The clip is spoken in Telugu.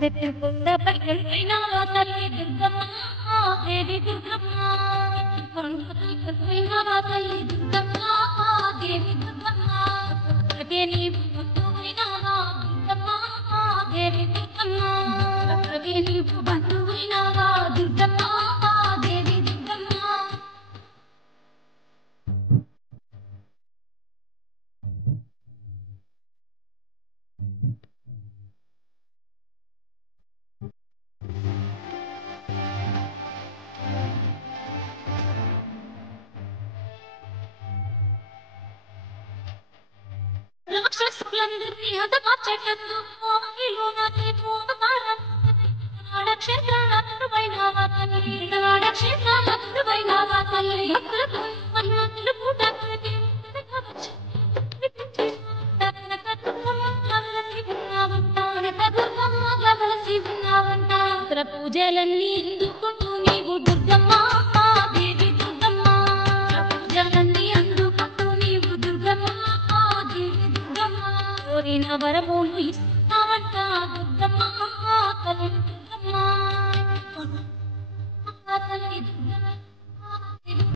పెట్టుకున్న పైన తల్లి దుర్గమ్మ దేవి దుర్గమ్మ పైన తల్లి దుర్గమ్మ దేవి దుర్గమ్మ దేవి బంధువైనవా దుర్గమ్మ దేవి దుర్గమ్మ దేవి బంధువైనవా దుర్గమ్మ దేవి దుర్గమ్మ రాక్షసులందరినీ హతమార్చేటందుకు మోహిలోని భూమతాళం క్షేత్రాలైనవా తల్లి క్షేత్రాలైనవా తల్లి భక్తులకు మన్మంతులు పూటకి పూజలన్నీ అందుకుంటూ నీవు దుర్గమ్మ దేవి దుర్గమ్మ పూజలన్నీ అందుకుంటూ నీవు దుర్గమ్మ దేవి దుర్గమ్మ కోరిన వరములు ఇస్తావంట దుర్గమ్మ తల్లి దుర్గమ్మ తల్లి